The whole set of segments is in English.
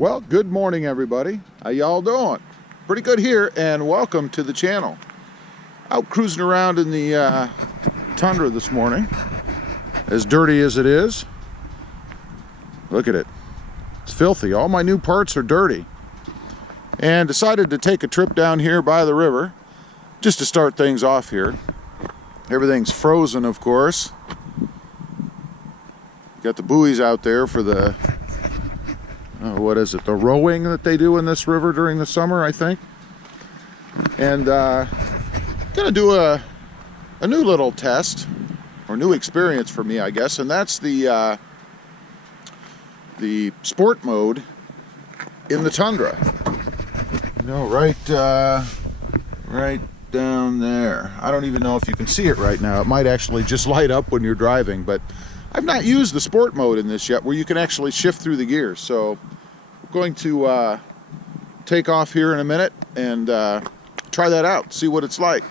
Well, good morning, everybody. How y'all doing? Pretty good here, and welcome to the channel. Out cruising around in the Tundra this morning. As dirty as it is. Look at it. It's filthy. All my new parts are dirty. And decided to take a trip down here by the river just to start things off here. Everything's frozen, of course. Got the buoys out there for the what is it, the rowing that they do in this river during the summer, I think. And gonna do a new little test, or new experience for me, I guess, and that's the sport mode in the Tundra. You know, right down there. I don't even know if you can see it right now. It might actually just light up when you're driving, but I've not used the sport mode in this yet, where you can actually shift through the gears. So I'm going to take off here in a minute and try that out, see what it's like.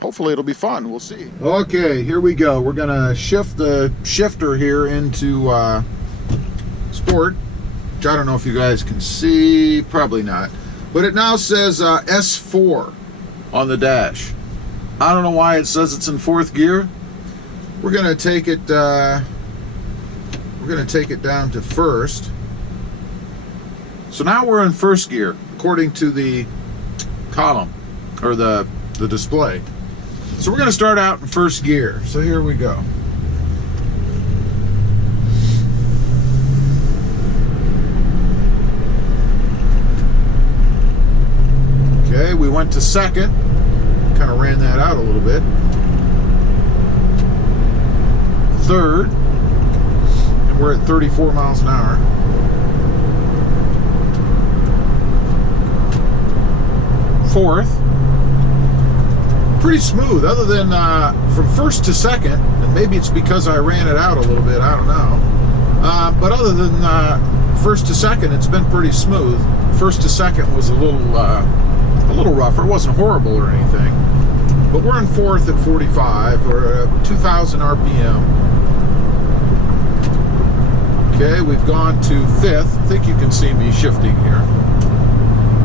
Hopefully it'll be fun. We'll see. Okay, here we go. We're gonna shift the shifter here into sport, which I don't know if you guys can see, probably not, but it now says S4 on the dash. I don't know why it says it's in fourth gear. We're gonna take it down to first. So now we're in first gear according to the column, or the display. So we're gonna start out in first gear. So here we go. Okay, we went to second. Kind of ran that out a little bit. Third, and we're at 34 miles an hour. Fourth, pretty smooth, other than from first to second, and maybe it's because I ran it out a little bit, I don't know. But other than first to second, it's been pretty smooth. First to second was a little rougher. It wasn't horrible or anything. But we're in fourth at 45, or 2,000 RPM. Okay, we've gone to fifth. I think you can see me shifting here.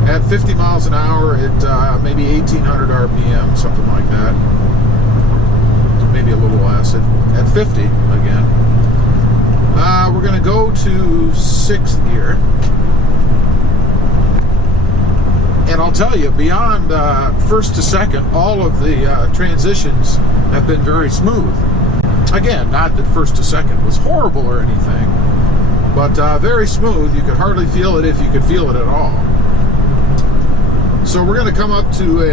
At 50 miles an hour at maybe 1,800 RPM, something like that. Maybe a little less at 50 again. We're going to go to sixth gear. And I'll tell you, beyond first to second, all of the transitions have been very smooth. Again, not that first to second was horrible or anything, but very smooth. You could hardly feel it, if you could feel it at all. So we're going to come up to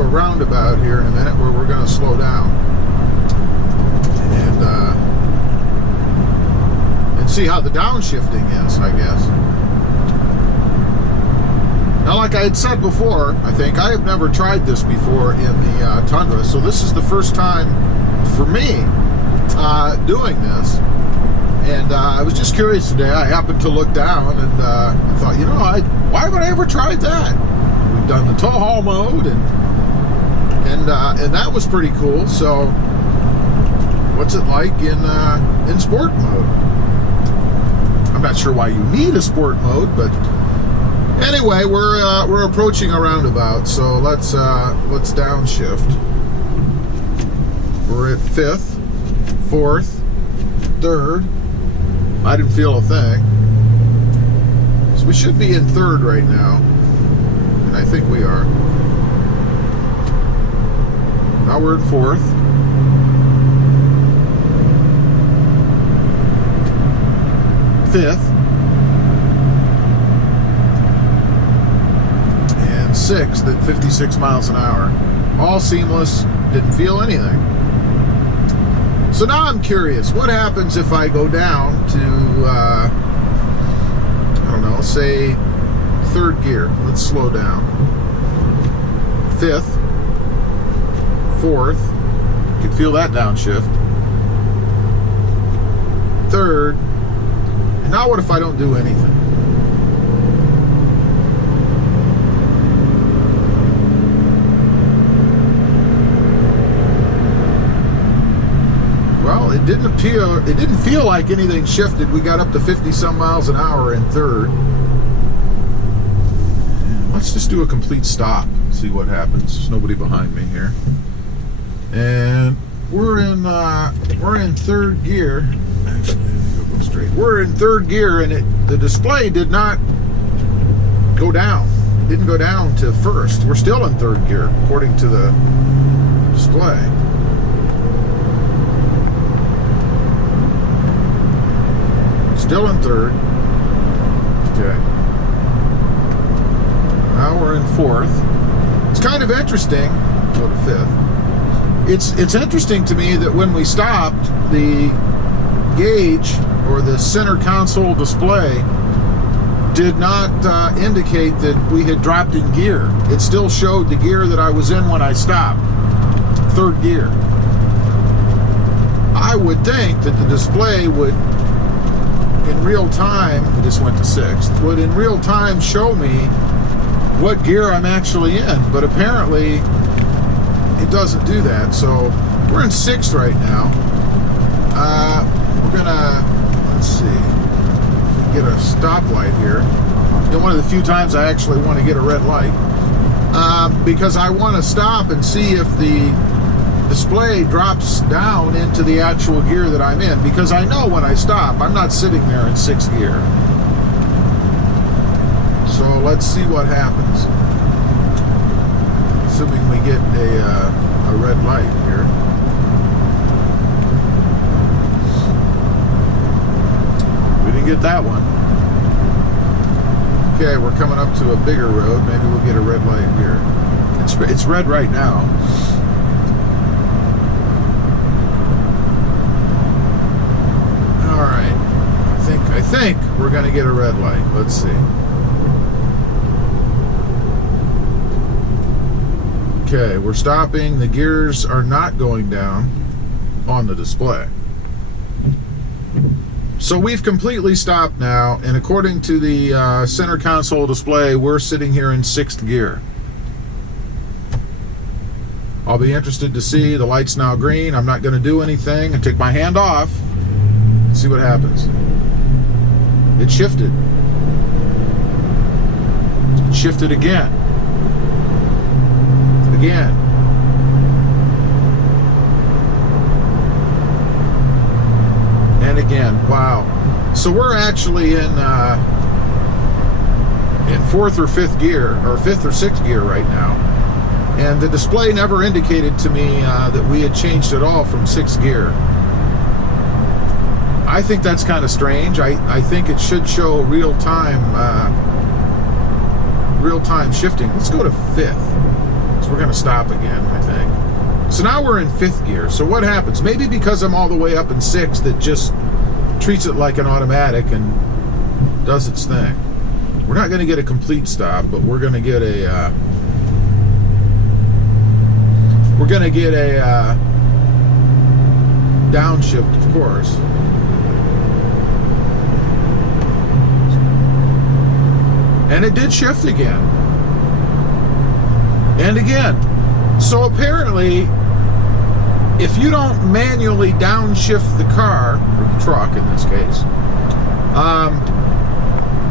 a roundabout here in a minute, where we're going to slow down and see how the downshifting is, I guess. Now, like I had said before, I think I have never tried this before in the Tundra, so this is the first time for me doing this. And I was just curious today. I happened to look down, and I thought, you know, why would I ever try that? We've done the tow haul mode, and that was pretty cool. So, what's it like in sport mode? I'm not sure why you need a sport mode, but anyway, we're approaching a roundabout, so let's downshift. We're at fifth, fourth, third. I didn't feel a thing. So we should be in third right now. And I think we are. Now we're in fourth. Fifth. And sixth at 56 miles an hour. All seamless. Didn't feel anything. So now I'm curious, what happens if I go down to, I don't know, say third gear. Let's slow down. Fifth, fourth, you can feel that downshift. Third, and now what if I don't do anything? didn't feel like anything shifted. We got up to 50 some miles an hour in third. And let's just do a complete stop, see what happens. There's nobody behind me here. And we're in third gear. Actually, I'll go straight. We're in third gear, and the display did not go down. It didn't go down to first. We're still in third gear according to the display. Still in third. Okay. Now we're in fourth. It's kind of interesting. Go to fifth. It's interesting to me that when we stopped, the gauge or the center console display did not indicate that we had dropped in gear. It still showed the gear that I was in when I stopped. Third gear. I would think that the display would, in real time, it just went to sixth, would in real time show me what gear I'm actually in, but apparently it doesn't do that. So we're in sixth right now. We're gonna, let's see, get a stoplight here. One of the few times I actually want to get a red light, because I want to stop and see if the display drops down into the actual gear that I'm in, because I know when I stop, I'm not sitting there in sixth gear. So let's see what happens. Assuming we get a red light here. We didn't get that one. Okay, we're coming up to a bigger road. Maybe we'll get a red light here. It's red right now. All right. I think we're going to get a red light. Let's see. Okay, we're stopping. The gears are not going down on the display. So we've completely stopped now, and according to the center console display, we're sitting here in sixth gear. I'll be interested to see. The light's now green. I'm not going to do anything. I take my hand off. See what happens. It shifted. It shifted again. Again. And again. Wow. So we're actually in fourth or fifth gear, or fifth or sixth gear right now. And the display never indicated to me that we had changed at all from sixth gear. I think that's kind of strange. I think it should show real-time shifting. Let's go to fifth. So we're going to stop again, I think. So now we're in fifth gear. So what happens? Maybe because I'm all the way up in sixth, it just treats it like an automatic and does its thing. We're not going to get a complete stop, but we're going to get a downshift, of course. And it did shift again. And again. So apparently, if you don't manually downshift the car, or the truck in this case,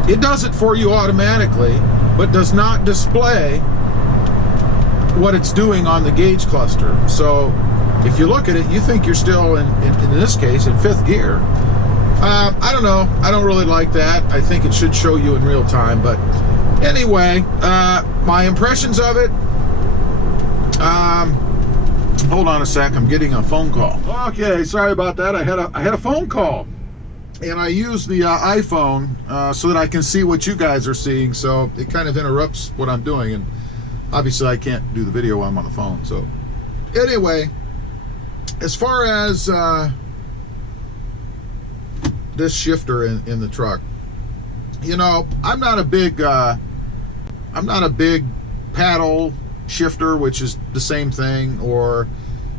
it does it for you automatically, but does not display what it's doing on the gauge cluster. So if you look at it, you think you're still in this case, in fifth gear. I don't know. I don't really like that. I think it should show you in real time. But anyway, my impressions of it. Hold on a sec. I'm getting a phone call. Okay, sorry about that. I had a phone call, and I use the iPhone so that I can see what you guys are seeing. So it kind of interrupts what I'm doing, and obviously I can't do the video while I'm on the phone. So anyway, as far as this shifter in the truck, you know, I'm not a big paddle shifter, which is the same thing, or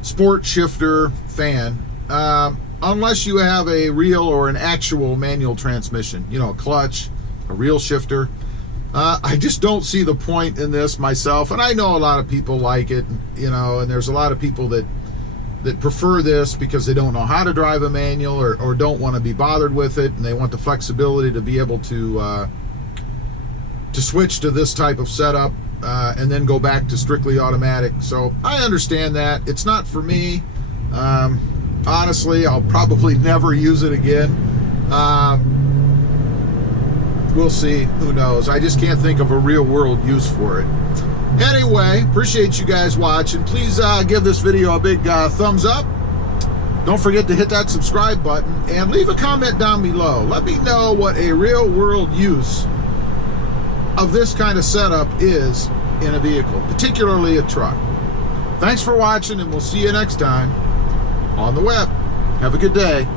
sport shifter fan, unless you have a real or an actual manual transmission, you know, a clutch, a real shifter. I just don't see the point in this myself, and I know a lot of people like it, you know, and there's a lot of people that that prefer this because they don't know how to drive a manual or don't want to be bothered with it, and they want the flexibility to be able to switch to this type of setup and then go back to strictly automatic. So I understand that. It's not for me. Honestly, I'll probably never use it again. We'll see. Who knows? I just can't think of a real world use for it. Anyway, appreciate you guys watching. Please give this video a big thumbs up. Don't forget to hit that subscribe button and leave a comment down below. Let me know what a real world use of this kind of setup is in a vehicle, particularly a truck. Thanks for watching, and we'll see you next time on the web. Have a good day.